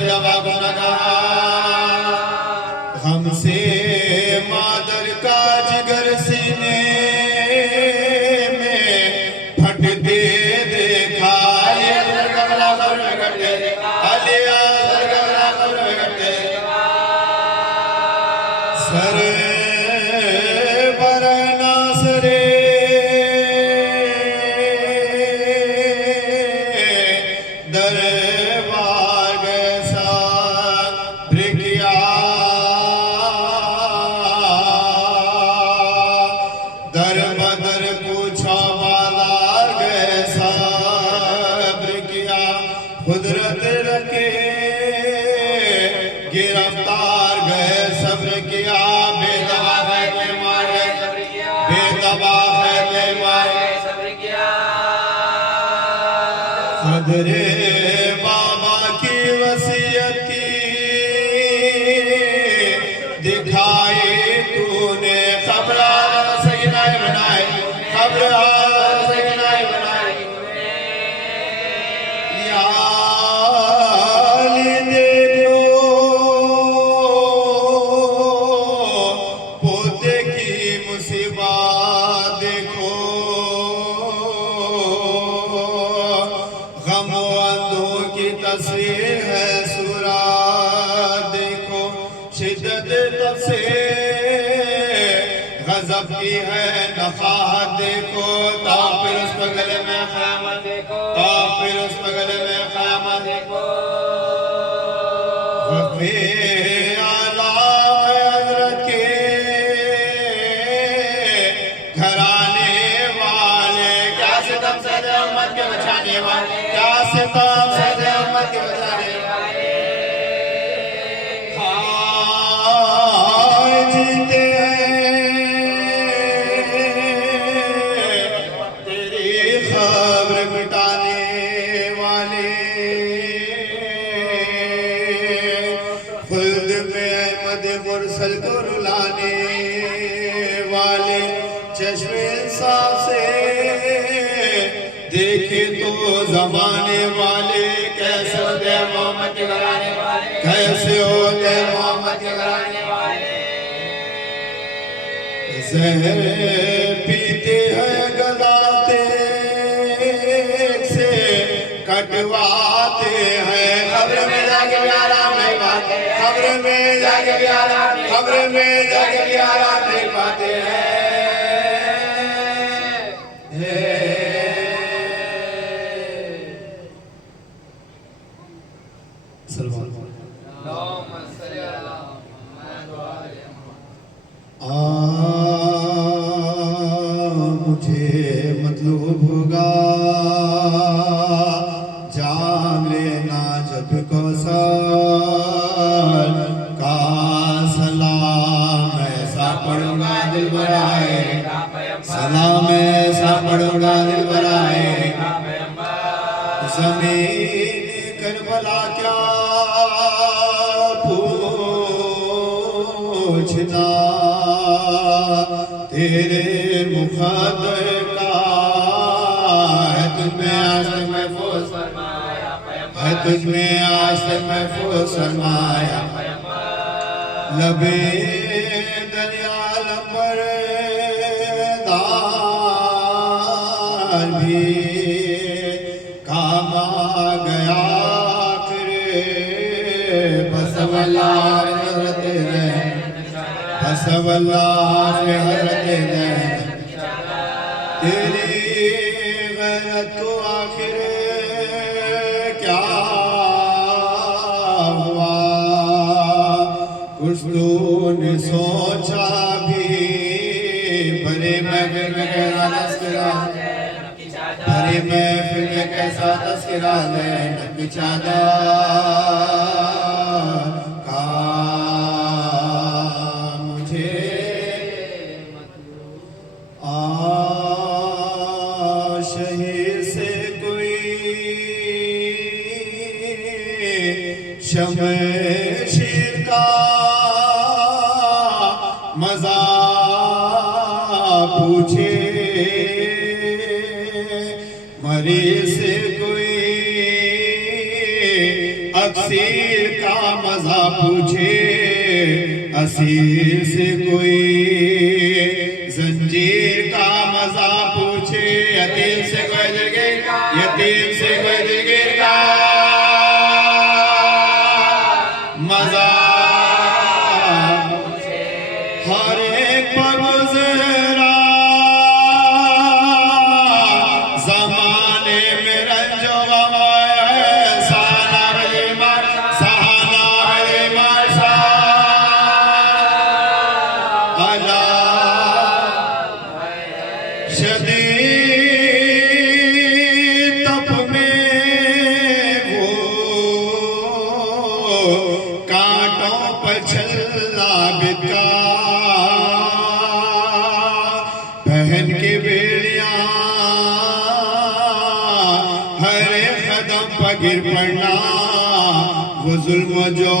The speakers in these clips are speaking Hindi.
जवाब न कहा। हमसे मादर का जिगर सीने में फटते देखा। सर बरना सरे दरबार गैसा ब्रिकिया दर बदर पूछा बाजार गैसा ब्रिकिया कुदरत रखे गिरफ्तार गए सब्र किया। बेदवा है के मारे बेदवा है के मारे सब्र किया। खदरे बाबा की वसीयत की दिखाई तूने खबर सगिनाए बनाए खबर सगिनाए बनाए तस्वीर है सूरा देखो शिद्दत तब से गजब की है नफाहत देखो। तो फिर उस गले में क़यामत देखो तो फिर उस गले में क़यामत देखो। वफ़े आला हज़रत के घराने वाले क्या सितम से उम्मत के बचाने वाले क्या सितम से के बचाने वाले जीते हैं तेरी खबर मिटाने वाले। खुल्द में अहमद मुरसल को रुलाने वाले चश्मे इंसाफ से देखे तो जमाने वाले। कैसे होते मोहम्मद के घराने वाले कैसे होते मोहम्मद के घराने वाले। जहर पीते हैं गलाते से कटवाते हैं खबर में जाके भी आराम नहीं पाते खबर में जाके भी आराम खबर में जाके भी आराम नहीं पाते हैं। मुझे मतलूब होगा जान लेना जब कौसर का सलाम ऐसा पढ़ूंगा दिल बराए सलाम ऐसा पढ़ूंगा दिल बराए। ज़मीन करबला क्या पूछना तेरे मुक़द्दर का है तुझमें आज तक महफूज फरमाया है तुझमें आज तक महफूज फरमाया। लबे दरिया लंबरदार भी काम आ गया फिर बस अल्लाह हज़रत बस अल्लाह हज़रत तेरी गैरत तो आखिर क्या हुआ। कुछ तूने सोचा भी भरे महफिल में कैसा तस्करा भरे महफिल में कैसा तस्करा है नबी चादर का मुझे शहीद से कोई शमशीर का मजा पूछे मरे से कोई अक्सी असीर का मजा पूछे असीर से कोई, जंजीर का मजा पूछे यतीम से कोई दिलगीर का, यतीम से कोई दिलगीर का मजा पूछे। हर एक पर गुज़रा ज़माने में रंजो गम सहाना वलीमार, सहाना वलीमार सा अला शदीद तप में वो कांटों पर छल्ला बिका, पहन के बेड़ियां हरे कदम पर गिर पड़ना, वो जुल्म जो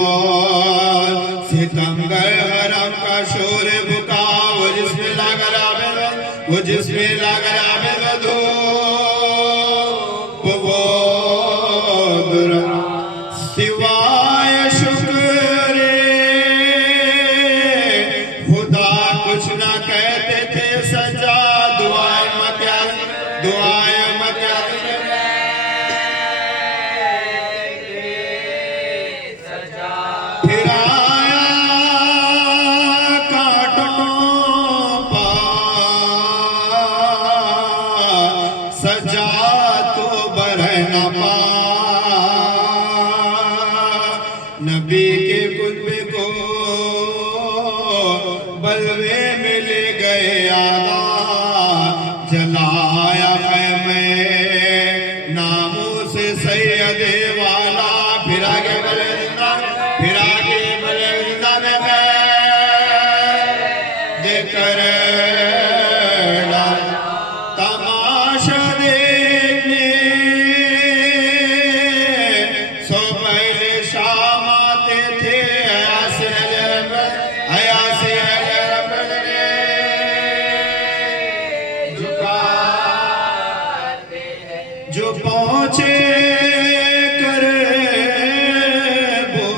सितमगर हरम का शोर बुका, वो जिसमें लागर आबिद, वो जिसमें लागर आबिद धूप वो दुरा सिवाय शुक्रे खुदा कुछ ना कहते थे सजा, दुआए मत याद, दुआए मत याद फिर आया कांटों पर सजा तो बरहना पा, नबी के कुतबे को बलवे में ले गए आगा, जलाया खैमे नामों से सैयदे वाला, फिर आगे बले जिंदा, फिर आगे बले जिंदा में देकर तमाशा देखने सो पहले शाम आते थे ऐसे जो पहुंचे कर वो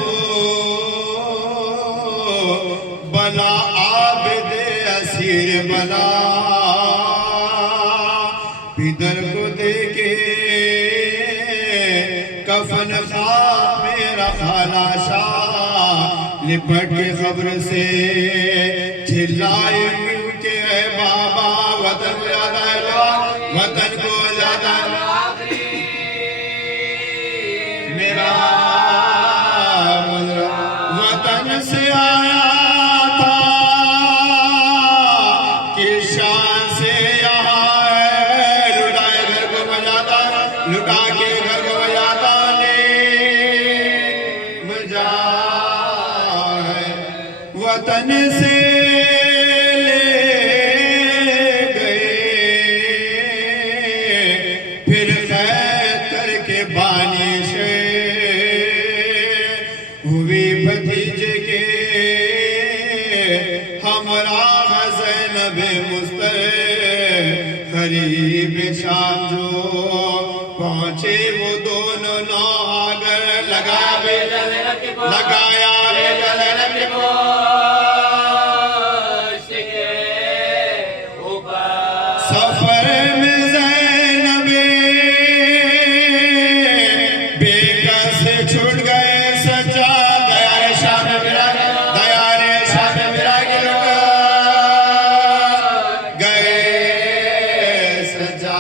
बला आबिद असीर बला, पिदर को देके कफन खाक मेरा खालाशा, लिपट के खबर से चिल्लाए के बाबा वतन को ज्यादा है, वतन को ज्यादा मेरा वतन से आया था कि शान से यहाँ है, लुटाए घर को बजाता, लुटा के घर को बजाता ने मजा है, वतन से ले गए फिर खैर करके बानी से हुई भतीजे के हमरा ज़ैनब मुस्तर करीब शाम जो पहुंचे वो दोनों नौहागर लगाया सफर में ज़ैनब बेकस छूट गए सच्चा, दया रे शाम मेरा, दया रे शाम मेरा गए सच्चा।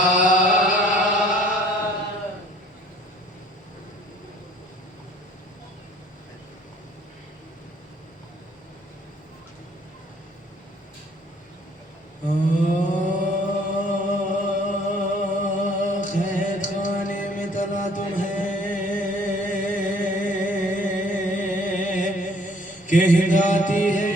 खैर खाने में तना तुम है कि हिंदाती है,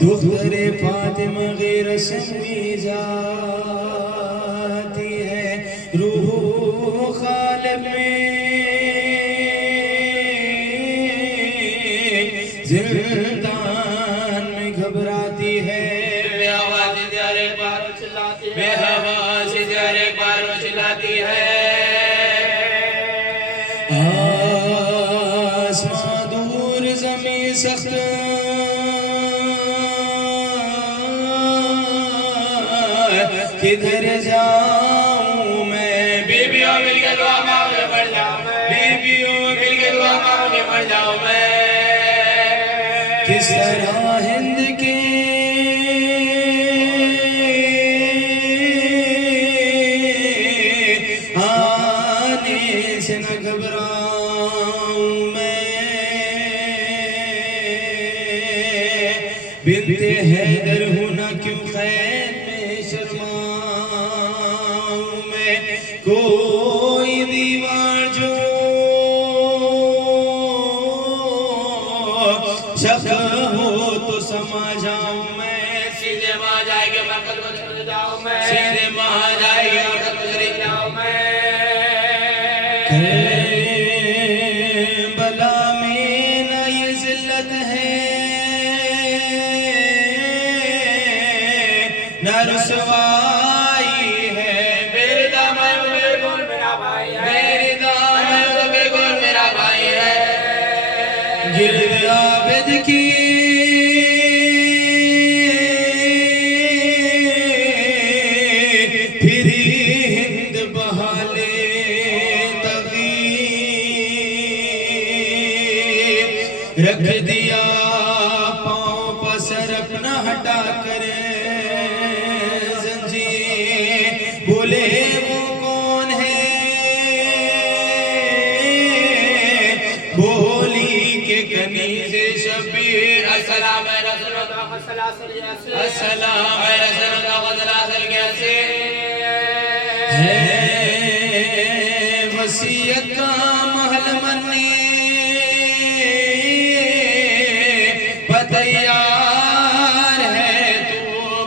दुख्तरे फातिमा की रस्म में जाती है, रूह खालिब में जिंदान में घबराती है, आवाज़ प्यारे बार चिल्लाती है, जाती है। आसमां दूर ज़मीं सख्त किधर जाऊं मैं। बीबियों मिलके दुआ मांगे मर जाऊं मैं। बीबियों मिलके दुआ मांगे मर जाऊं मैं। किस तरह हिंद के आने से न घबराऊं मैं। बिनते हैदर हूं ना क्यों खैर में शर्माऊं मैं। कोई दीवार जो शक हो तो समा जाऊं मैं। सीधे वहां जाएंगे मक्कल को चले जाऊं मैं। सीधे वहां जाएंगे मक्कल को चले जाऊं मैं। बला में न ये जिल्लत है न रुसवाई है। मेरे दामन में बेगुल मेरा भाई है। मेरे दामन में बेगुल मेरा भाई है। गिरद आबिद की फिरी हिंद बहाले तगीर रख दिया पाँव पसर अपना हटा कर जंजीर। बोले वो कौन है बोली के कनी से शबीर। अस्सलाम रसूलुल्लाह अस्सलाम रसूलुल्लाह है वसीयत का महल मरने तैयार है तू।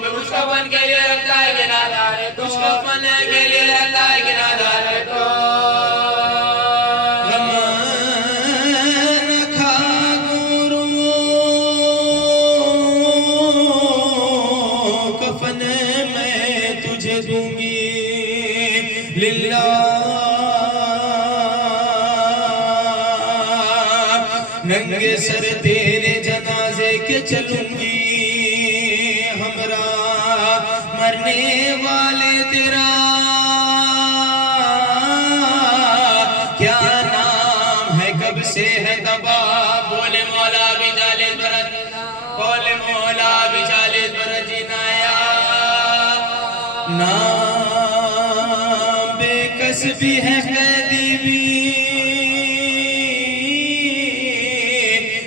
मुझको बन के लिए लगता है कि नादार है तो। मुझको बनने के लिए लगता है कि नादार है तो। गम न खा गुरु कफन मैं तुझे दूंगी लिल्लाह। नंगे सर तेरे जनाजे के चलूंगी हमरा मरने वाले तेरा क्या नाम है कब से है दबा। बोले मौला भी 40 बरस बोले मौला भी 40 बरस जिनाया। नाम बेकस भी है कैदी भी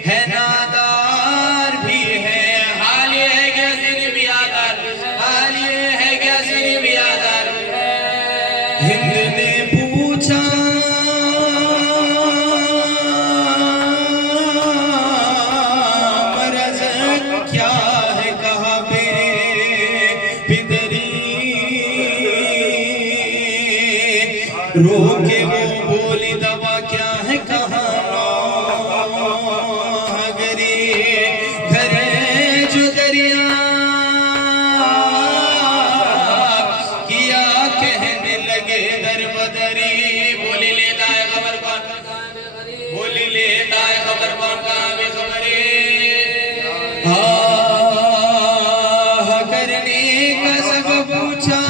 है नादार भी है। हाल ये है कि सिर भी आदार हाल ये है कि सिर भी आदार हिंद ने पूछा मरज क्या है कहा बे पिदरी। रोके वो बोली दवा क्या है कहा गरी। घरे जो दरिया किया कहने लगे दर बदरी। बोली लेता है खबर कौन बोली लेता है खबर कौन कहाँ में खबरे। करने का सब पूछा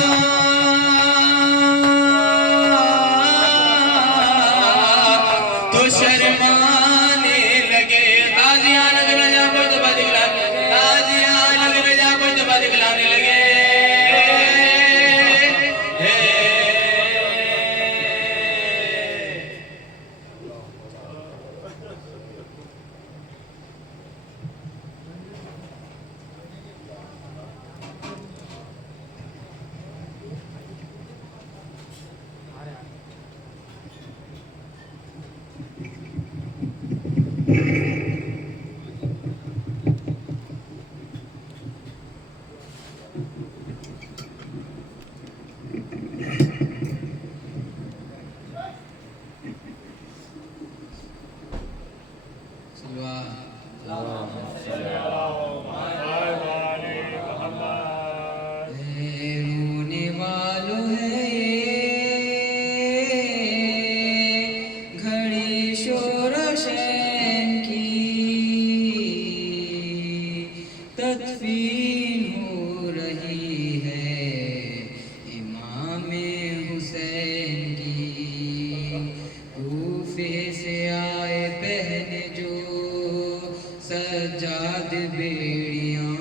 बेड़ियां,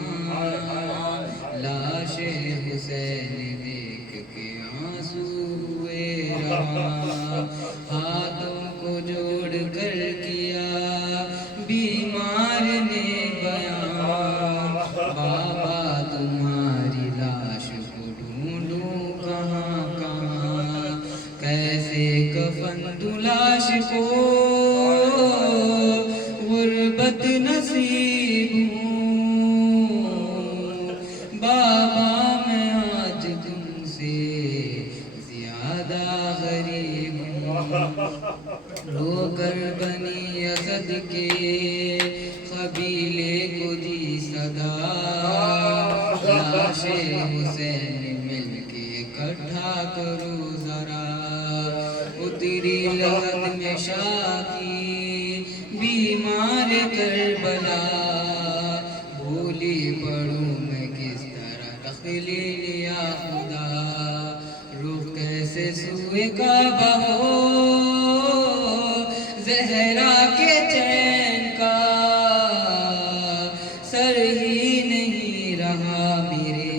लाश हुसैन देख के आंसू हुए रहा। हाथों को जोड़ कर किया बीमार ने बयां, बाबा तुम्हारी लाश को ढूंढूं कहाँ कहाँ, कैसे कफन दूं लाश को गुर्बत नसीब हूँ। बाबा मैं आज तुमसे ज्यादा गरीब हूँ। रोकर बनी असद के कबीले को दी सदा, लाशे हुसैन मिल के इकट्ठा करो जरा। उतरी लहद में शाकी बीमार करबला, भूली पड़ूं मैं किस तरह रखली लिया खुदा। रुख कैसे सुए काबा हो ज़हरा के चैन का, सर ही नहीं रहा मेरे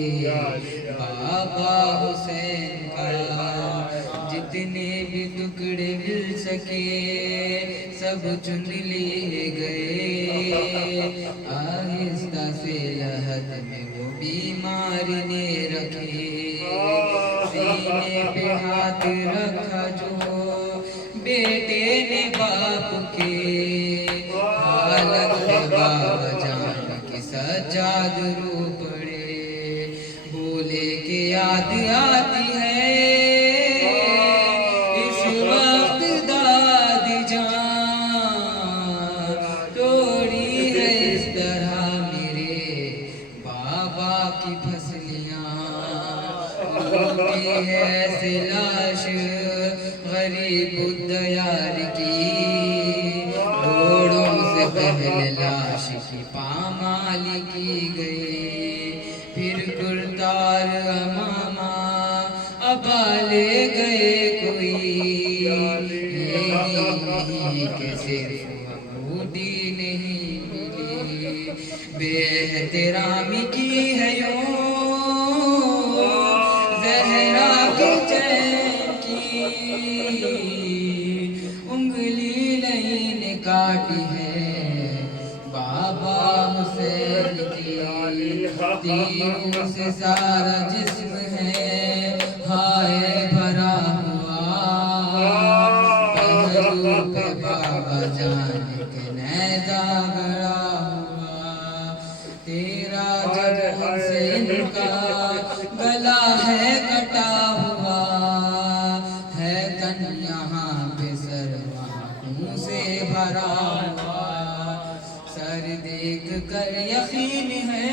बाबा हुसैन का। जितने भी टुकड़े मिल सके सब चुन लिए गए, आहिस्ता से लहद में वो बीमार ने रखे। सीने पे हाथ रखा जो बेटे ने बाप के, हालत में बाबा जान के सज्जाद रो पड़े। बोले के याद आती है इस वक्त दादी जान, तोड़ी है इस तरह मेरे बाबा की फसलियाँ। रोती है ऐसे लाश गरीब दयार की, घोड़ों से पहले लाश की पामाल की गई। फिर कुर्तार अमामा अबा ले गए कोई, नहीं के सिर्फ अमूदी नहीं मिली। बेहतरामी की है यूं ज़हरा के चैन की, उंगली नहीं ने काटी है बाबा हुसैन की। तीरों से सारा जिस्म है हाय भरा हुआ, पहलू पे बाबा जान के नेज़ा गड़ा हुआ। तेरा जब से इनका गला है कटा हुआ, है तन यहाँ पे सर वहाँ से भरा हुआ। सर देख कर यकीन है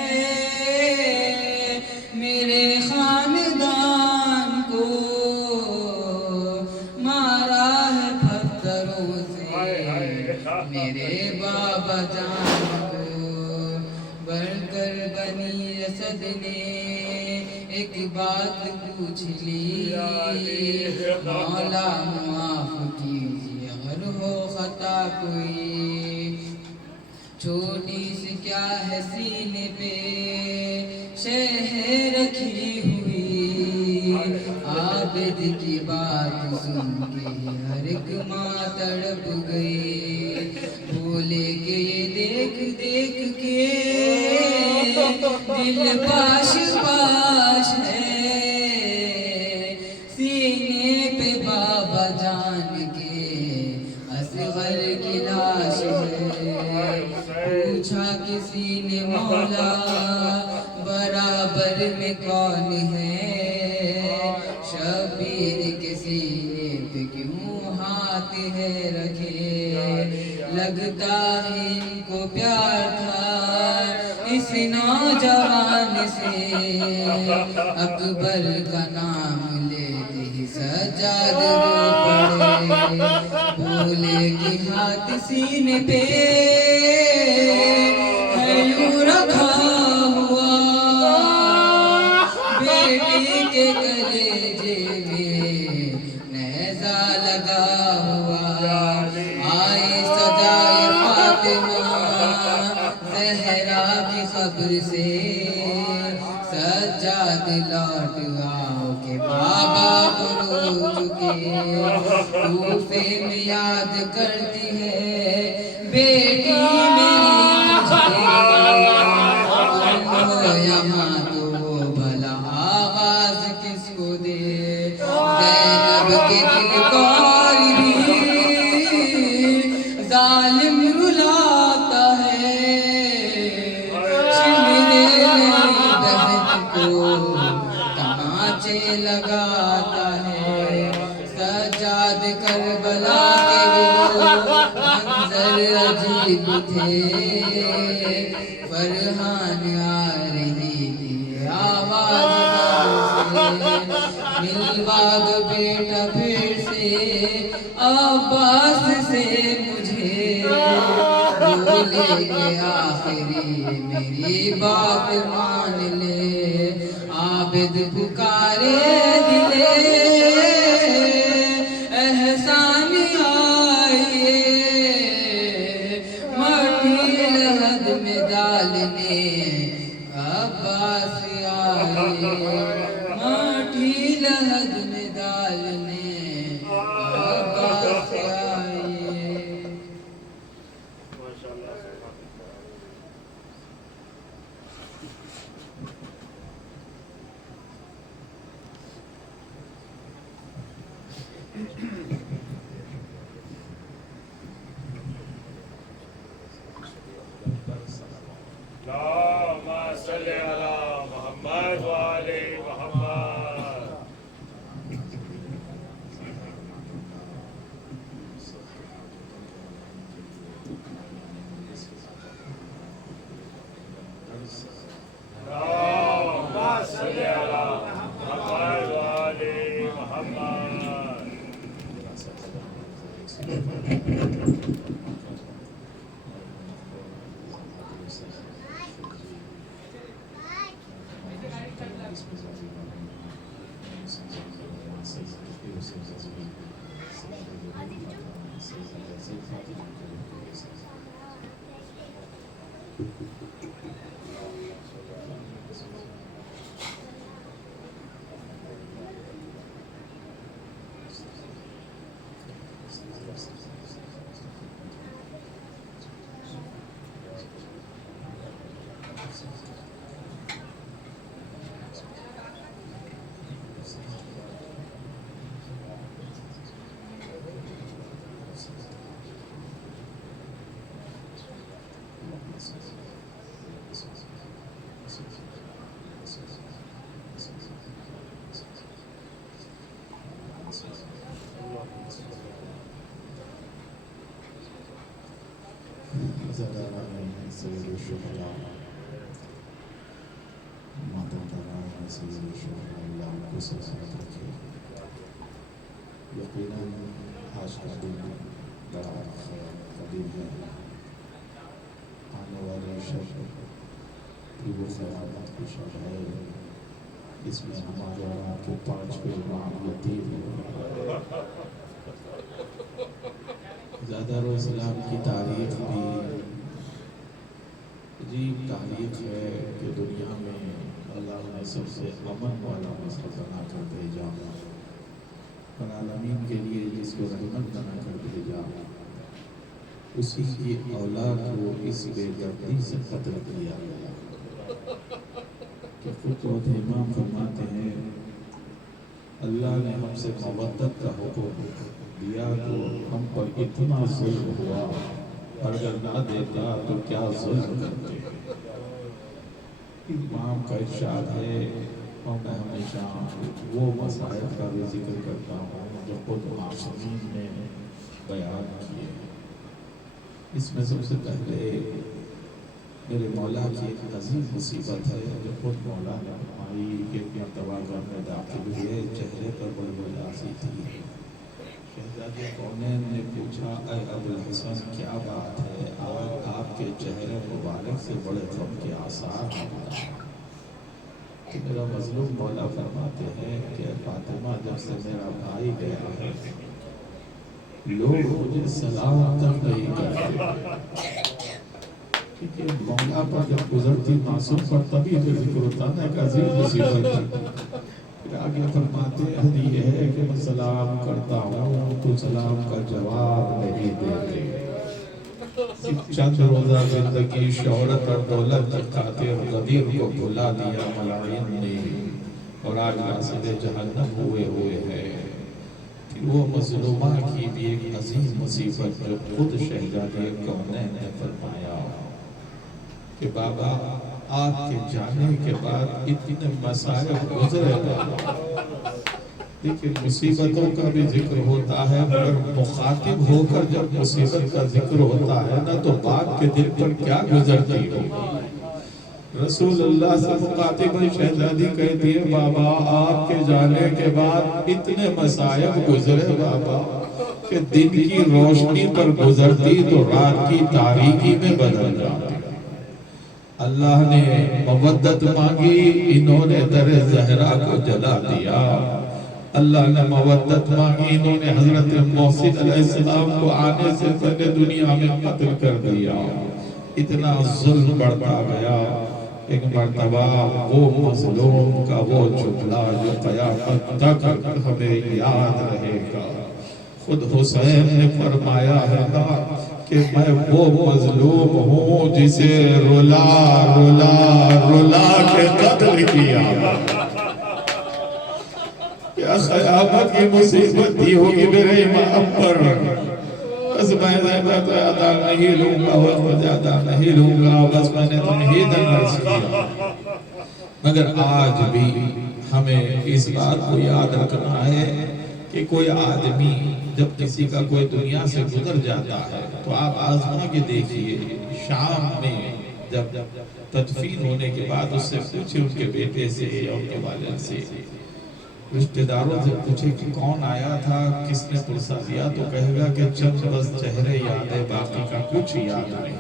मेरे खानदान को, मारा है पत्थरों से मेरे बाबा जान को। बढ़कर बनी असद ने एक बात पूछ ली, मौला माफ कीजिए अगर हो खता कोई। छोटी सी क्या है सीने पे शहर रखी हुई, आबिद की बात सुन के हर एक माँ तड़प गई। बोले के ये देख देख के दिल पाश पाश है, सीने पे बाबा जान के असगर की लाश है। पूछा किसी ने मौला बराबर में कौन है, शबीर के सीने पे क्यों हाथ है रखे। लगता है इनको प्यार था इस नौजवान से, अकबर का नाम लेते ही सज्जाद रो पड़े। बोले कि हाथ सीने पे है यूं रखा हुआ, बेटी के कलेजे में नेज़ा लगा हुआ। आए सजाए फातिमा ज़हरा की चुके। तूफे में याद करती है बेटी मेरी तुझे। तुम हो यहाँ तो वो भला आवाज किसको दे। ज़ैनब के दिल को भी जालिम रुलाता है। शिमरे नई बहन को तमाचे लगाता है। सजाद करबला के वो मंजर अजीब थे। फरहान आ रही थी आवाज से। मिलवा दो बेटा फिर से अब्बास से मुझे। बोले के आखिरी मेरी बात मान ले। आबिद पुकारे दिले एहसान आइए। मठी लहद में डालने अब्बास आए। मठी लहद में डालने अब्बास आए। अल्लाहुम्मा सल्ली अला मुहम्मद व आले मुहम्मद। अल्लाहुम्मा सल्ली अला मुहम्मद व आले मुहम्मद। यकीनन आज का दिन बड़ा खैर का दिन है। आने वाले शब भी वो क़यामत की शब है। इसमें हमारे और आपके 5 पैगाम यतीम हैं। ज़्यादा इस्लाम की तारीख भी अजीब तारीख है कि दुनिया में अल्लाह ने सबसे अमन वाला मसला बना कर भेजा। आलमीन के लिए जिसको रहमत बना कर भेजा, उसी की औलाद को इस बेदर्दी से कत्ल किया गया कि खुद इमाम फरमाते हैं अल्लाह ने हमसे मवद्दत का हुक्म दिया तो हम पर इतना जुल्म हुआ, अगर ना देता तो क्या जुल्म करते। इमाम का इरशाद है और मैं हमेशा वो मसाइल का भी जिक्र करता हूँ जो खुद मासूमीन ने बयान किए। इसमें सबसे पहले मेरे मौला की एक अजीम मुसीबत है जो खुद मौला ने फरमाई कि तबागर में दाखिल हुए, चेहरे पर बड़ी उदासी थी। शहजादे कौनैन ने पूछा, ऐ अबुल हसन क्या बात है, आज आपके चेहरे मुबारक से बड़े गम के आसार हैं। तो मेरा मजलूम मौला फरमाते हैं कि फातिमा जब से मेरा भाई गया है लोग मुझे सलाम तक नहीं करते, क्योंकि मौला पर जब गुजरती मासूम पर तभी तो जिक्र होता है का अजीम मुसीबत थी। फिर आगे फरमाते हैं ये है कि मैं सलाम करता हूँ तो सलाम का जवाब नहीं देते। सिर्फ चंद रोजा जिंदगी शोहरत और दौलत की खातिर गदीर को भुला दिया मलाइन ने, और आज वासिले जहन्नम हुए हैं। फिर वो मजलूमा की भी एक अजीम मुसीबत जो खुद शहजादी कौनैन ने फरमाया कि बाबा आपके जाने के बाद इतने मसाइल गुजरे, लेकिन मुसीबतों का भी जिक्र होता है, मगर मुखातिब होकर जब मुसीबत का जिक्र होता है ना, तो बात के दिल पर क्या गुजरती होगी। रसूलुल्लाह से मुखातिब शहजादी कहती है बाबा आपके जाने के बाद इतने मसाइब गुजरे बाबा कि दिन की रोशनी पर गुजरती तो रात की तारीकी में बदल जाती। अल्लाह ने मवद्दत मांगी, इन्होंने दरे ज़हरा को जला दिया। अल्लाह ने मवद्दत मांगी, इन्होंने हजरत मोहसिन अलैहिस्सलाम को आने से पहले दुनिया में कत्ल कर दिया। इतना जुल्म बढ़ता गया। एक मर्तबा वो मज़लूम का वो जुमला जो क़यामत तक हमें याद रहेगा, खुद हुसैन ने फरमाया है ना कि मैं वो मज़लूम हूँ जिसे रुला रुला रुला के कत्ल किया। क्या क़यामत की मुसीबत दी होगी मेरे इमाम पर। बस मैं ज़्यादा नहीं लूंगा, वक्त ज़्यादा नहीं लूंगा, बस मैंने तुम्हें दर्ज किया। मगर आज भी हमें इस बात को याद रखना है कि कोई आदमी जब किसी का कोई दुनिया से गुजर जाता है तो आप आजमा के देखिए, शाम में जब तदफीन होने के बाद उससे पूछे, उनके बेटे से या उनके वालिद से, रिश्तेदारों से पूछे कि कौन आया था, किसने पुरसा दिया, तो कहेगा कि चंद बस चेहरे याद है, बाकी का कुछ याद नहीं।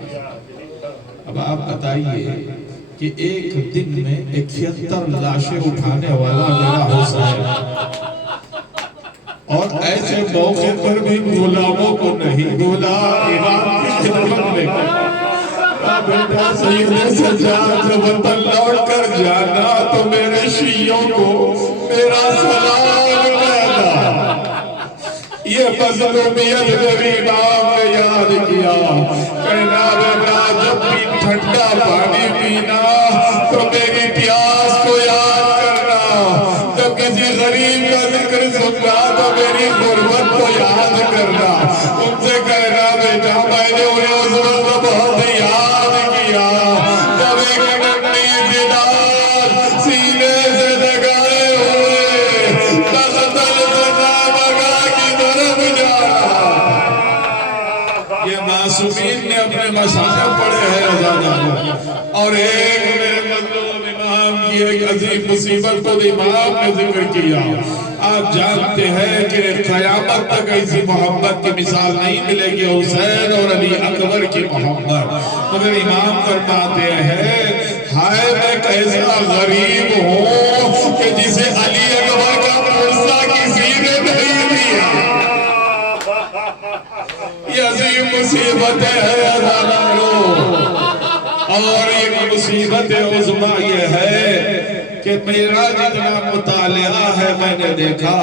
अब आप बताइए कि एक दिन में 71 लाशें उठाने वाला मेरा हुसैन, और ऐसे मौके पर भी गुलामों को नहीं बोला, इमाम की खिदमत में बेटा सईदे सज्जाद जब वतन लौट कर जाना तो मेरे शियों को मेरा सलाम कहना। ये मज़लूमियत मेरी इमाम ने याद किया, कहना बेटा जब भी ठंडा पानी पीना तो मेरी प्यास को याद करना, जब किसी गरीब का जिक्र सुनना तो मेरी गुर्बत को याद करना। उनसे कहना बेटा मैंने उन्हें उस वक्त बहुत याद किया जब एक नन्ही दिलार सीने से लगाए हुए तख्तल मगा की तरफ जा रहा। ये मासूमीन ने अपने मसाइल पढ़े हैं अज़ान, और एक मेरे मज़लूम इमाम की एक अजीब मुसीबत को इमाम ने जिक्र किया। आप जानते हैं कि क़यामत तक ऐसी मोहब्बत की मिसाल नहीं मिलेगी हुसैन और अली अकबर की मोहब्बत। मगर इमाम फरमाते हैं हाय मैं कैसा गरीब हूँ कि जिसे अली अकबर का पुरसा किसी ने नहीं दिया। ये अजीम मुसीबत है और ये मुसीबत उज़्मा ये है कि मेरा जितना मुतालिया है मैंने देखा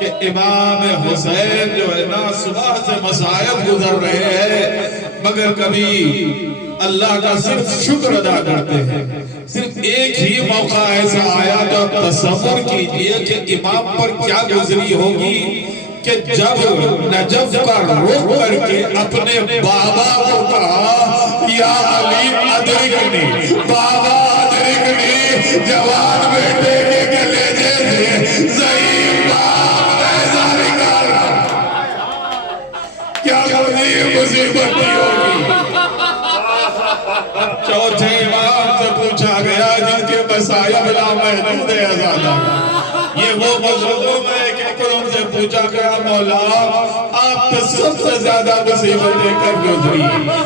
कि इमाम हुसैन जो है ना सुबह से मसाइब गुजर रहे हैं, मगर कभी अल्लाह का सिर्फ शुक्र अदा करते हैं। सिर्फ एक ही मौका ऐसा आया तो तसव्वुर कीजिए कि इमाम पर क्या गुजरी होगी कि जब नजफ का रुख करके अपने बाबा को कहा या अली अदरिकनी, बाबा अदरिकनी, जवान बेटे के कलेजे से ज़ईफ़ बाप ऐसा निकाल, क्या मुसीबत नहीं होगी। चौथे इमाम से पूछा गया जिनके मसाइब लामहदूद है आज़ादा, ये वो मज़लूम है कि उनसे पूछा गया मौला आप तो सबसे ज्यादा मुसीबतें कर गुजरी,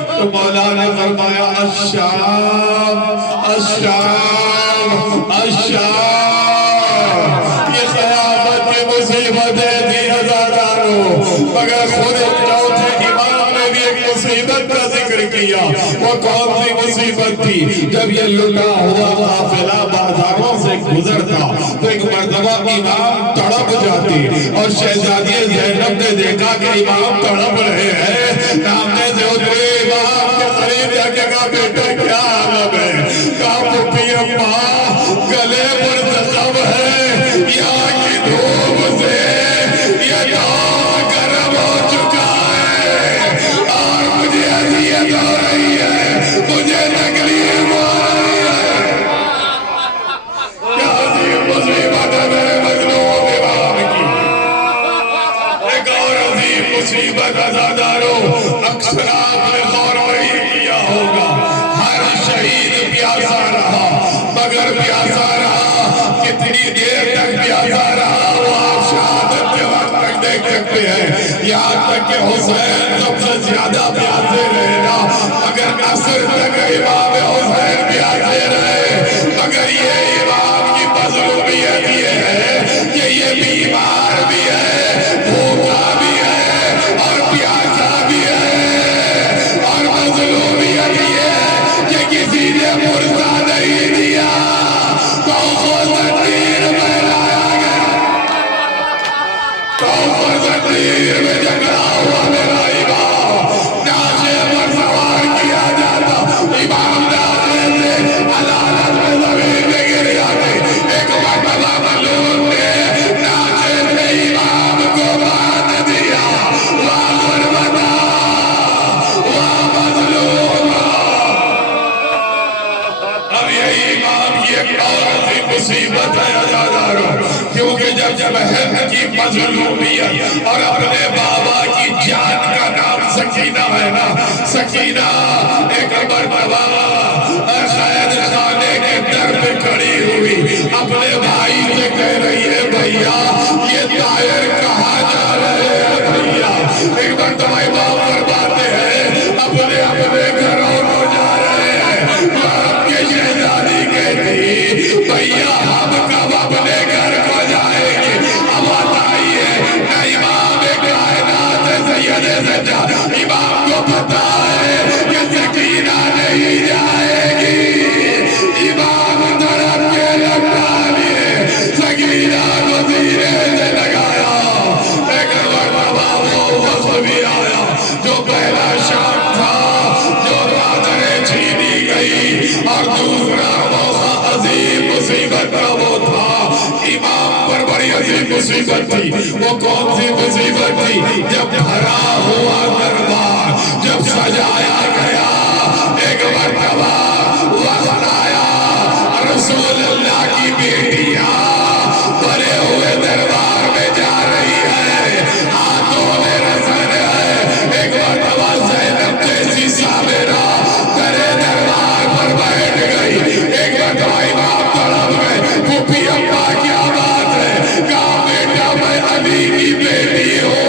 तो मौला ने फरमाया अश्शाम अश्शाम अश्शाम। ये क़यामत की मुसीबतें थी हज़ारों, मगर खुद चौथे इमाम ने भी एक मुसीबत का जिक्र किया। वो कौन सी मुसीबत थी? जब ये लुटा हुआ काफिला बाजारों से गुजरता तो एक मर्तबा इमाम तड़प जाते और शहजादी ज़ैनब ने देखा कि इमाम तड़प रहे हैं। सामने से उतरे इमाम के करीब जाके कहा बेटा क्या हालत है? कहा पुप्पी अम्मा गले पर जख्म है, यहाँ की धूप से ये दांत गर्म हो चुका है और मुझे अजियत हो रही है, मुझे तकलीफ हो रही है। क्या अजीब मुसीबत है मेरे मजलूम इमाम की। एक और अजीब मुसीबत अज़ादारों, अक्सर आपने गौर नहीं किया होगा, हर शहीद प्यासा रहा, मगर प्यासा रहा कितनी देर तक प्यासा रहा वो आप शहादत के वक्त तक देख सकते हैं। यहाँ तक कि हुसैन सबसे ज्यादा प्यासे रहे ना, मगर असर तक इमाम हुसैन प्यासे रहे। मगर ये इमाम की मज़लूमियत ये है कि ये बीमार भी है, भूखा भी है और प्यासा भी है। और मज़लूमियत ये है कि किसी ने मुर्दा नहीं दिया तो ज़ंजीर में लाया गया, तो ज़ंजीर में जकड़ा हुआ मेरा इमाम नाशे पर सवार किया जाता। इमाम नाशे से अदालत में ज़मीन में गिर जाते। एक मरतबा मलून ने नाशे से इमाम को बांध दिया। वाह गुरबता, वाह मज़लूम। अब यही इमाम की एक और भी मुसीबत है अज़ादारों, क्योंकि जब बहन की मज़लूमियत और अपने बाबा की जान का नाम सकीना है ना, सकीना एक मरतबा कैद खाने के दर पे खड़ी हुई अपने भाई से कह रही है भैया ये तायर कहाँ जा रहे हैं भैया। एक मरतबा इमाम फरमाते हैं अपने अपने घरों को जा रहे हैं। आपके शहजादी कहती भैया हम कब अपने घर को जाएंगे, अब बताइए। इमाम कायनात सैयद सज्जाद इमाम को पता है कि सकीना नहीं जाएगी। इमाम तड़प के लौटा लिए, सकीना को सीने से लगाया। एक मरतबा वो वक्त भी आया जो पहला शाम था, जो चादरें छीनी गई, और दूसरा मौका अजीम मुसीबत का वो था। इमाम पर बड़ी अजीब मुसीबत थी। वो कौन सी मुसीबत थी? जब भरा हुआ दरबार जब सजाया गया, एक मरतबा वक्त आया रसूल अल्लाह की बेटियां भरे हुए दरबार में जा रही है, हाथों में रसन है। एक मरतबा ज़ैनब जैसी सामेरा करे दरबार पर बैठ गई। एक मरतबा इमाम तड़प गए, पुप्पी अम्मा क्या बात है? कहा बेटा मैं अली की बेटी हूँ,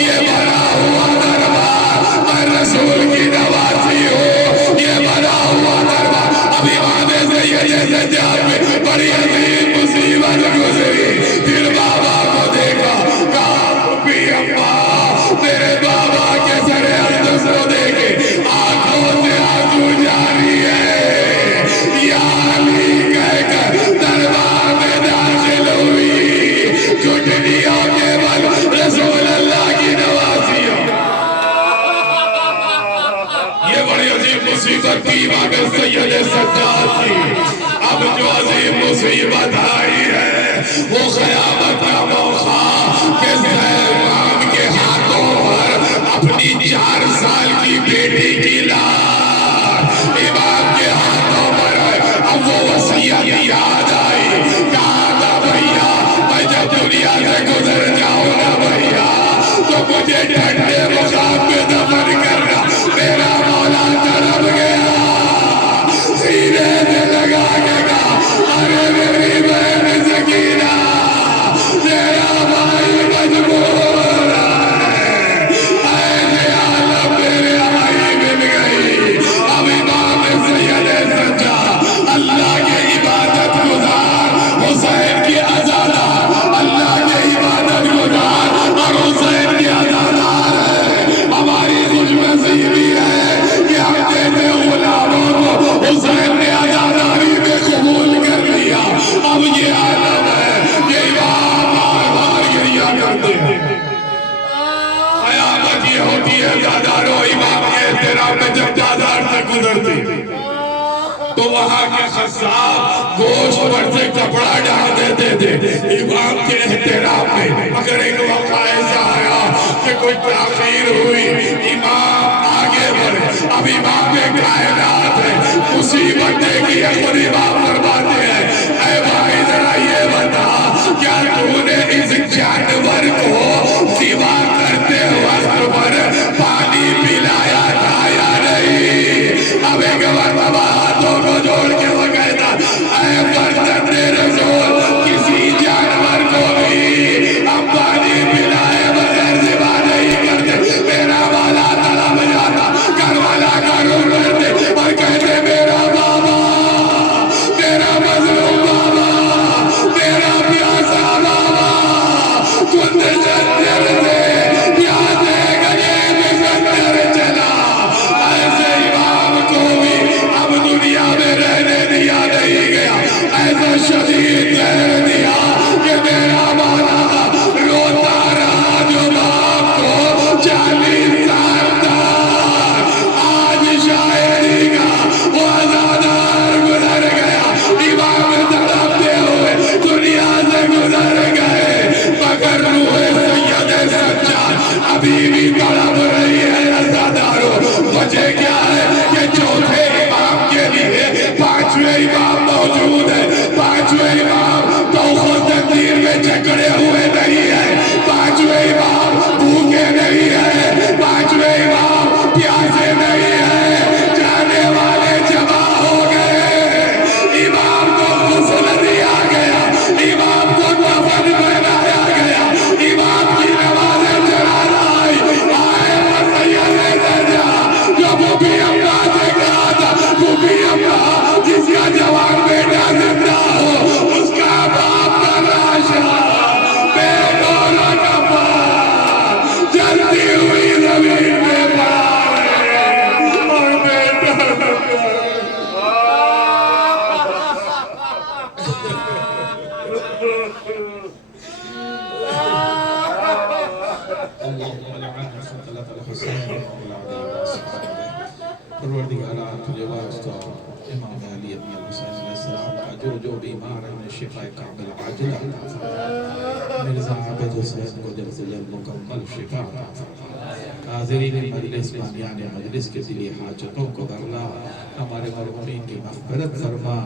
ये भरा हुआ दरबार मैं रसूल की नवासी हूँ, ये भरा हुआ दरबार। अभी वादे से ये सज्जाद में बड़ी अजीब मुसीबत गुजरी। फिर बाबा को देखा, कहा पुप्पी अम्मा तेरे बाबा के सरे अंदर को देखे आंखों से आंसू जारी है। या अली कहकर दरबार में दाखिल हुई, घुटनियों के बल रसूल अल्लाह की नवासियों। ये बड़ी अजीब मुसीबत थी इमाम सैयद सज्जाद की। अब जो अजीब मुसीबत आई है वो क़यामत का मौका के इमाम के हाथों पर अपनी 4 साल की बेटी की लाश इमाम के हाथों पर है। अब वो वसीयत याद आई, कहा था भैया मैं जब दुनिया से गुजर जाऊँ ना भैया तो मुझे ठंडे मुकाम पे दफन करना। मेरा मौला तड़प गया, सीने से लगा के कहा अरे मेरी बहन सकीना तेरा भाई जानते हैं। कयामत ये होती है दादारो इमाम के एहतराम में जब बाजार से गुजरती तो वहां के खस्साब गोश्त पर से कपड़ा डाल देते थे इमाम के एहतराम में। अगर एक मौका ऐसा आया कि कोई ताखीर हुई, इमाम आगे बढ़े, अब इमाम में कायनात है, मुसीबत देखी है, खुद इमाम फरमाते हैं, ऐ भाई जरा ये बता क्या तूने इस जानवर को सिवा करते वक्त पर पानी पिलाया था या नहीं? अब एक मरतबा हाथों को जोड़ के वो कहता, ऐ बरतने रसूल, किसी जानवर को भी हम पानी पिलाए बगैर सिवा नहीं करते। मेरा वाला तड़प जाता, घर वाला करूँ करते और कहते मेरा बाबा, मेरा मजलूम बाबा, मेरा प्यासा बाबा, खुद जंजर से प्यासे गए बिगड़ चला। ऐसे इमाम को भी अब दुनिया में रहने दिया नहीं गया। ऐसा शदीद कहर दिया कि मेरा वाला रोता रहा जो बाप को 40 साल तक। आज शायरी का वो अज़ादार गुजर गया, इमाम तड़पते हुए दुनिया से गुजर गए, मगर रूहे सैयद सज्जाद अभी भी तड़प रही है। अज़ादारों, वजह क्या है कि चौथे इमाम के लिए पांचवें इमाम मौजूद है। पांचवें इमाम तो खुद तकदीर में जकड़े हुए नहीं है, पांचवें इमाम भूखे नहीं है, पांचवें इमाम प्यासे नहीं है। जाने वाले जमा हो गए, इमाम को गुस्ल दिया गया, इमाम को कफन पहनाया गया, इमाम की नमाज़ें जनाज़ा आई। आए वो सैयद सज्जा जो फूफी अम्मा से कहा था, फूफी अम्मा जिसका जवान बेटा जिंदा हो उसका बाप का लाशा बेगौरा का पार जलती हुई जमीन में पड़ा और बेटा जो बीमार है शिफा कामिल आजिला मिर्ज़ा आबिद हुसैन को जल्द से जल्द मुकम्मल शिफा हाज़िरीन मजलिस बानियान मजलिस के दिली हाजतों को दरला, हमारे मरहूमीन की मग़फ़िरत फरमा,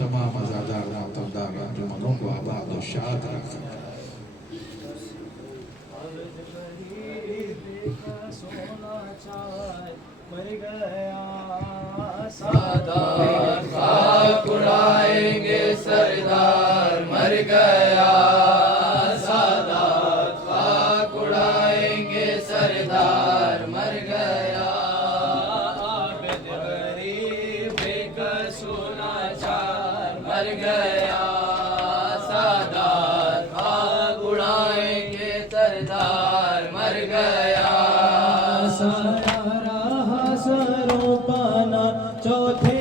तमाम अज़ादार मातमदार अंजुमनों को आबाद और शाद रखा। मर गया सादात खाक उड़ाएंगे सरदार, मर गया सादात खाक उड़ाएंगे सरदार, मर गया आबिद गरीब बेकसूर लाचार, मर गया सादात खाक उड़ाएंगे सरदार, मर गया सरोपाना चौथे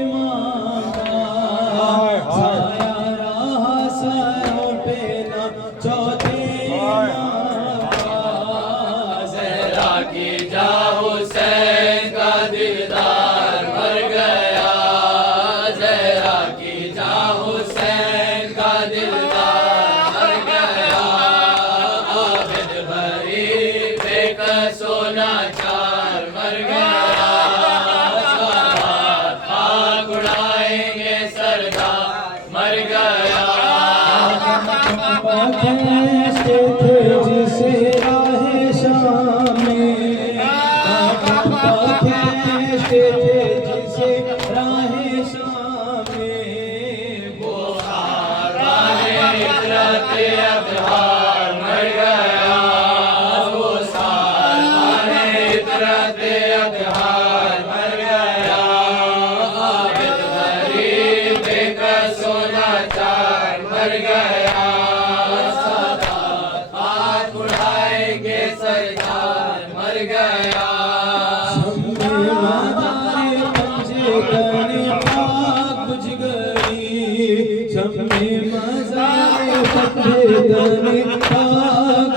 इमाम का, साया रहा सरों पे ना चौथे इमाम का। ज़हरा की जा हुसैन का दिलदार, मर गया ज़हरा की जा हुसैन का दिलदार, मर गया आबिद गरीब बेकसूर लाचार, मर गया सादात खाक उड़ाएंगे सरदार, मर गया खींचते थे जिसे राहे शाम में, खींचते थे जिसे राहे शाम में, बुखार इतरत अबहार, मर गया बुखार इतरत अबहार, मर गया आबिद गरीब बेकसूर लाचार, मर गया सादात खाक उड़ाएंगे सरदार, मर गया शम्मे मदारे पंजे करने पाक बुझ गई, शम्मे मदारे पंजे करने पाक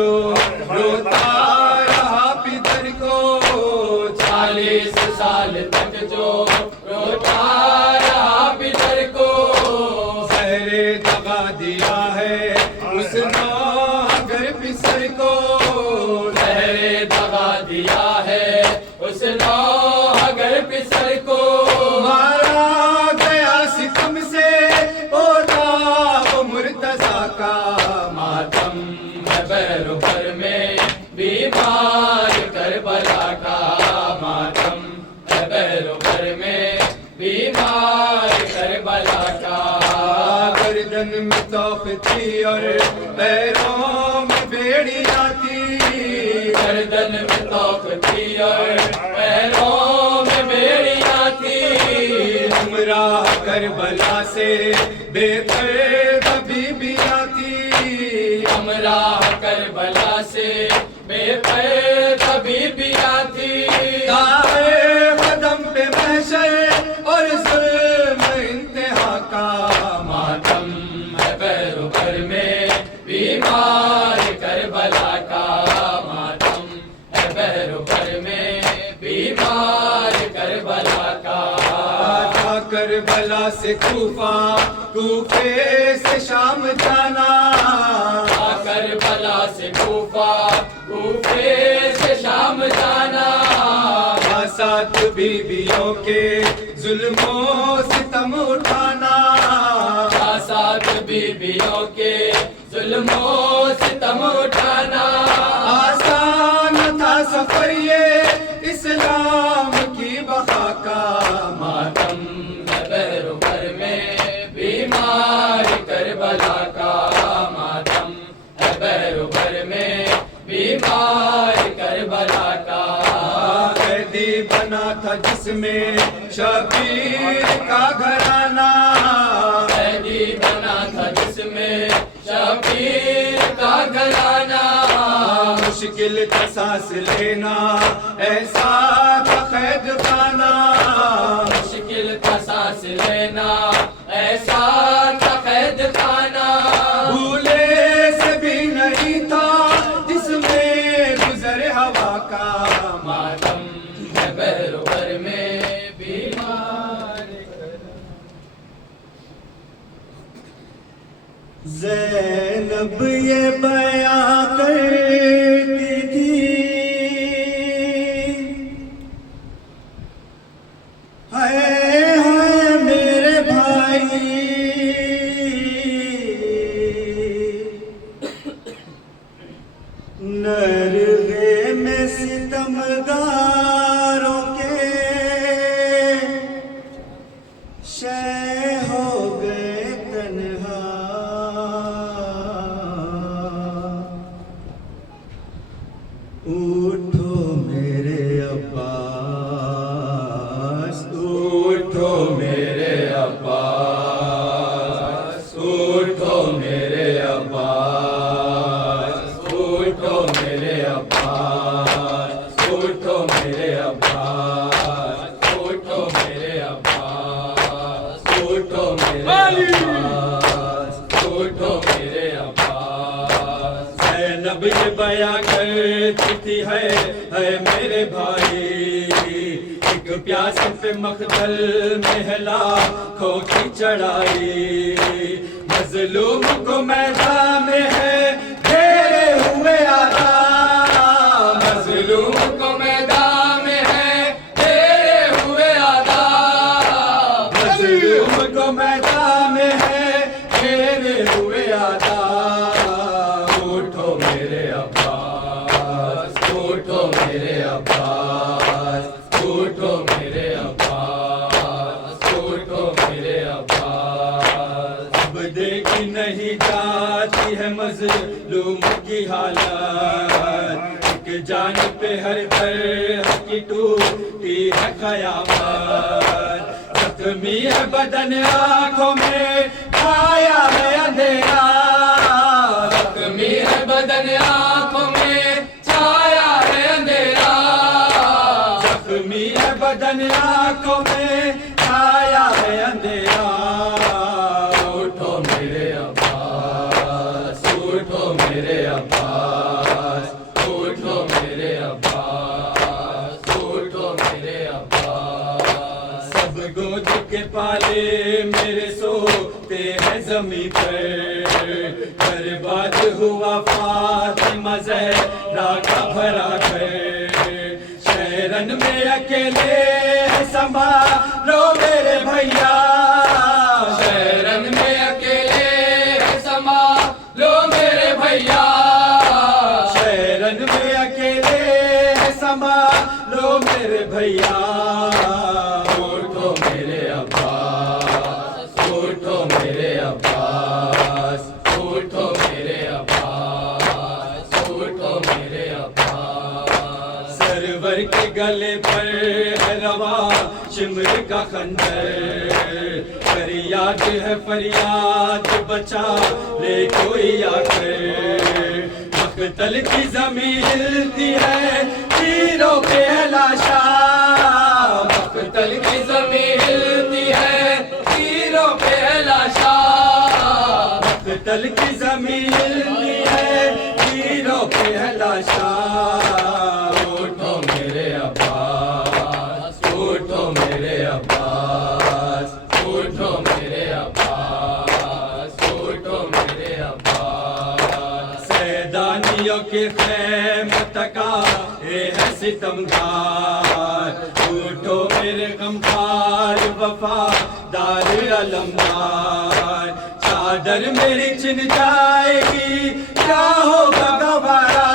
जो रोता रहा पितर को, 40 साल तक जो रोता रहा पितर को, सहरे दगा दिया है उस नौहगर पिसर को, सहरे दगा दिया है उस नौहगर पिसर को, मारा गया सितम से होता वो मुर्तजा का मातम है बैरो भर में बीमार करबला का मातम है बैरो भर में बीमार करबला का, गर्दन में तोफ थी और पैरों में बेड़ियां थी, गर्दन में तोफ थी और पैरों में बेड़ियां थी, हमराह करबला से बेदर्द बीबियां थी, हमराह करबला से बेदर्द बीबियां थी, दाए कदम पे महशर और जुल्म इंतहा का मातम है बैरो भर में बीमार करबला का मातम है बैरो भर में बीमार करबला का, करबला से कूफा कूफे से शाम जाना, करबला से कूफा कूफे से शाम जाना, 7 बीबियों के जुल्मों सितम उठाना, 7 बीबियों के जुल्मों सितम उठाना, आसान था सफर ये इस्लाम की बका का मातम है बैरो भर में बीमार करबला का मातम है बैरो भर में बीमार करबला का, कैदी बना था जिसमें शबीर का घराना, कैदी बना था जिसमें शबीर का घराना, मुश्किल था सांस लेना ऐसा था कैद खाना, मुश्किल था सांस लेना ऐसा था कैद खाना, भूले से भी नहीं था जिसमें गुजर हवा का मातम है बैरो भर में बीमार। ज़ैनब ये बयां करती थी, हाय मेरे भाई, नरगे में सितमगारों के शे हो गए तन्हा, उठो मेरे अब्बास, उठो मेरे अब्बास, उठो मेरे अब्बास, उठो मेरे अब्बास, उठो मेरे अब्बास, उठो मेरे अब्बास, उठो मेरे अब्बास, उठो मेरे अब्बास। ज़ैनब ये बयां करती थी है मेरे भाई, एक प्यास पे मखदल में है लाखों की चढ़ाई, मजलूम को मैदान में है घेरे हुए आदा, मजलूम को मैदान में है घेरे हुए आदा, मजलूम को मैदान में है घेरे हुए आदा, उठो मेरे अब्बास, उठो मेरे अब्बास, उठो मेरे अब्बास, उठो मेरे अब्बास, अब देखी नहीं जाती है मजलूम की हालत, एक जान पे हर तरह की टूटी है कयामत, जख्मी है बदन आँखों में छाया है अंधेरा, जख्मी है बदन आँखों में छाया है अंधेरा, जख्मी है बदन आँखों में छाया है अंधेरा, उठो मेरे अब्बास, उठो मेरे अब्बास, जमी पर बर्बाद हुआ फातिमा ज़हरा का भरा घर। शहरन में अकेले संभालो मेरे भैया, शहरन में अकेले संभालो मेरे भैया, शहरन में अकेले संभालो मेरे भैया। उठो मेरे अब्बास, उठो मेरे अब्बास, उठो मेरे अब्बास, उठो मेरे अब्बास। सरवर के गले पर है रवा शिमर का खंजर, फरियाद है फरियाद बचा ले कोई आकर। मकतल की जमीन हिलती है तीरों पे है लाशा, मकतल की जमीन हिलती है तीरों पे है लाशा, मकतल की जमीन हिलती है तीरों पे है लाशा। उठो मेरे अब्बास, उठो मेरे अब्बास, उठो मेरे अब्बास, उठो मेरे अब्बास। सैदानियों के खैमे तका ये है सितमगार, उठो मेरे गमखार वफादार अलमदार। चादर मेरी छिन जाएगी क्या होगा गवारा,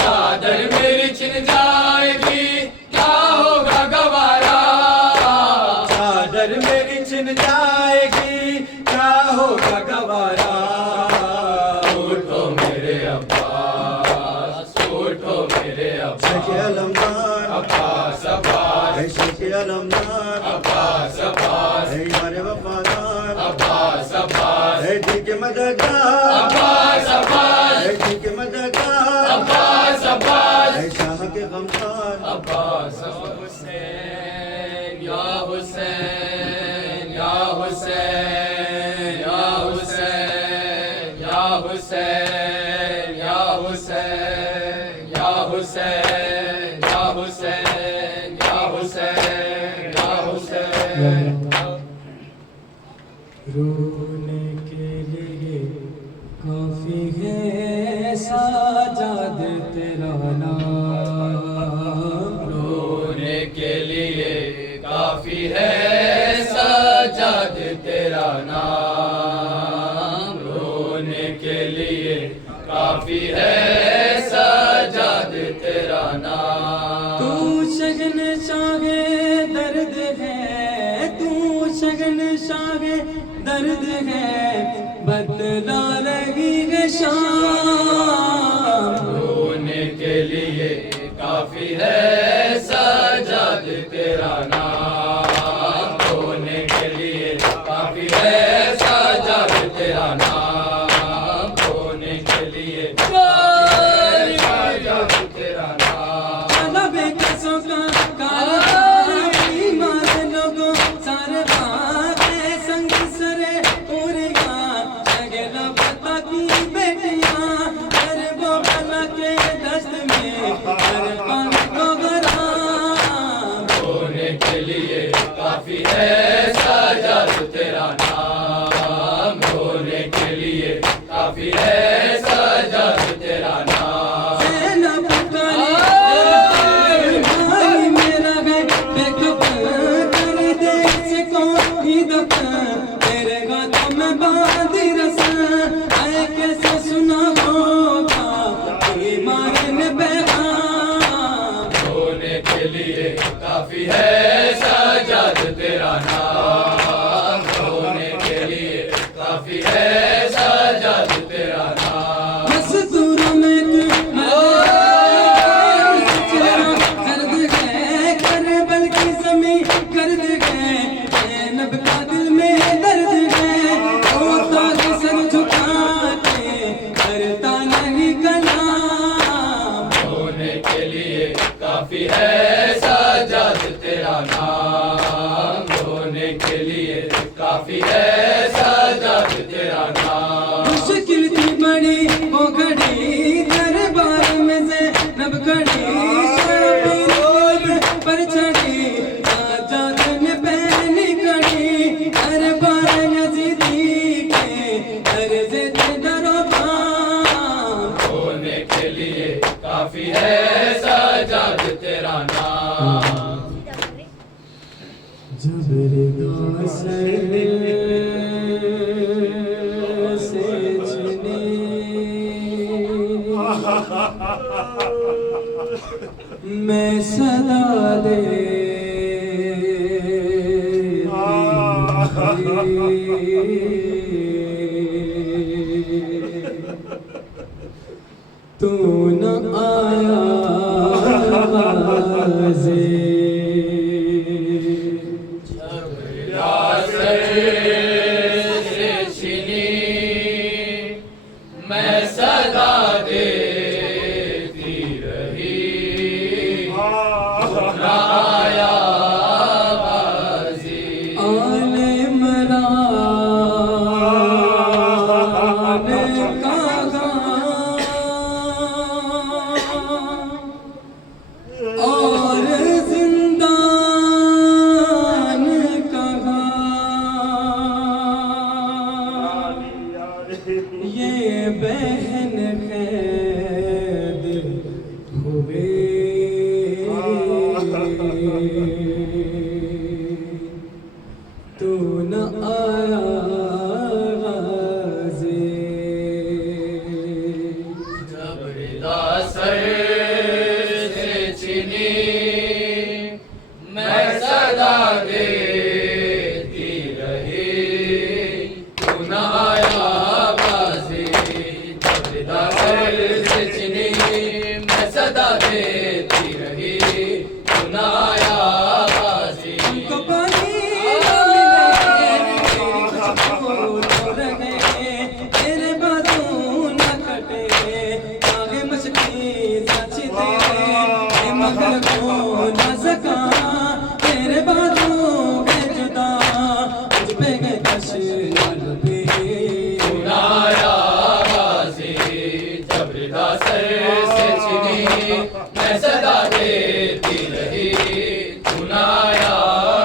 चादर मेरी छिन जाएगी क्या होगा गवारा, चादर मेरी छिन जाएगी क्या होगा गवारा। उठो मेरे अब्बास, उठो मेरे अब्बास, अब्बास अब्बास, अब्बास अब्बास, अब्बास अब्बास, मददगार, अब्बास अब्बास, मददगार, अब्बास अब्बास, शाह के गमखार, अब्बास हुसैन या हुसैन या हुसैन या हुसैन या हुसैन या हुसैन या हुसैन या हुसैन या हुसैन या हुसैन। रोने के लिए काफी है साजाद तेरा नाम, रोने के लिए काफी है सजाद तेरा नाम, रोने के लिए काफी है सजाद तेरा नाम। तू शगन शागे दर्द है, तू शगन शागे दर्द है, बदला लगी है शाम। रोने के लिए काफी है सजाद तेरा नाम, रोने के लिए काफी है सजाद तेरा नाम, रोने के लिए काफी है सजाद तेरा नाम। काला बेकसों का काला ईमान लोगों सारे बातें संग सरे उड़िया, अगला पता की बेटियां हर वो बना के दस्त में हर पान को गराम। रोने के लिए काफी है सजाद तेरा नाम, रोने के लिए काफी है सजाद तेरा नाम। सेना पुकारी भाई मेरा है बेखबर कर दे इसको ही दफन, तेरे गातों में बांधी रस्म आए कैसे सुना होगा ईमान पैगाम। रोने के लिए काफी है सजाद तेरा नाम, रोने के लिए काफी है सजाद तेरा नाम। मस्तूरों में एक दर्द है करबल की ज़मीं गर्द है, ज़ैनब का दिल में दर्द है, होता है सर झुका के करता नहीं कलाम। रोने के लिए काफी है सजाद तेरा नाम, रोने के लिए काफी है सजाद तेरा नाम। मुश्किल थी बड़ी वो घड़ी दरबार में से नब खड़ी, शबीर पर चढ़ी आजाद ने पहनी कड़ी, दरबार यजीदी लिए काफी है सजाद तेरा नाम। जबरदस्त से चुने मैं सदा दे तू न आया आवाज़े से छिनी मैं सदा देती रही ना आया बाजी। आने मरान कागा और जिंदान कहा ये बहन कैद हुए तू न आया गाज़ी। जबरदा सर से छिनी मैं सदा देती रही तू न आया बाजी। जबरदा सर से छिनी मैं सदा देती रही तू न आया बाजी। को पानी तेरे बातों न कटे आगे मस्ती सच्ची तेरे मगर को न सका तेरे बातों के जुदा मुझ पे गए दशनाल पे तू न आया बाजी। जबरदा सर से छिनी मैं सदा देती रही तू न आया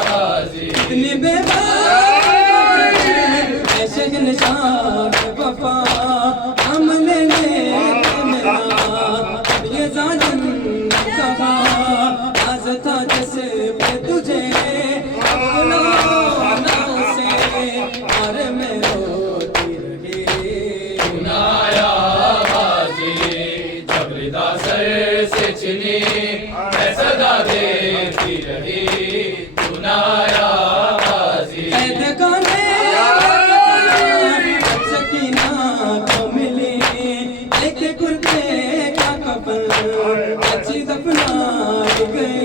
बाजी। इतनी ऐसे निशान वफा हम लेंगे मेरा अब ये जान कहा आज था जैसे पे तुझे ना से और मैं रोती रही तू न आया बाजी। जबरदा सर से छिनी मैं सदा देती रही तू न आया बाजी। कैद खाने सकीना को मिली एक कुर्ते का कफन अच्छी दफनाई गई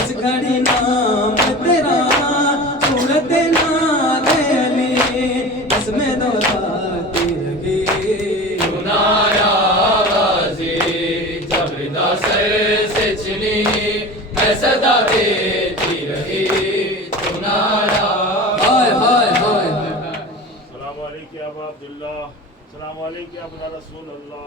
इस घड़ी नाम तेरा सूरत ना दे अली इसमें दो राती लगी तू न आया बाजी। जबरदा सर से छिनी मैं सदा देती रही तू न आया। हाय हाय हाय सलाम अलैकुम या अबा अब्दुल्लाह, सलाम अलैकुम या अबा रसूल अल्लाह।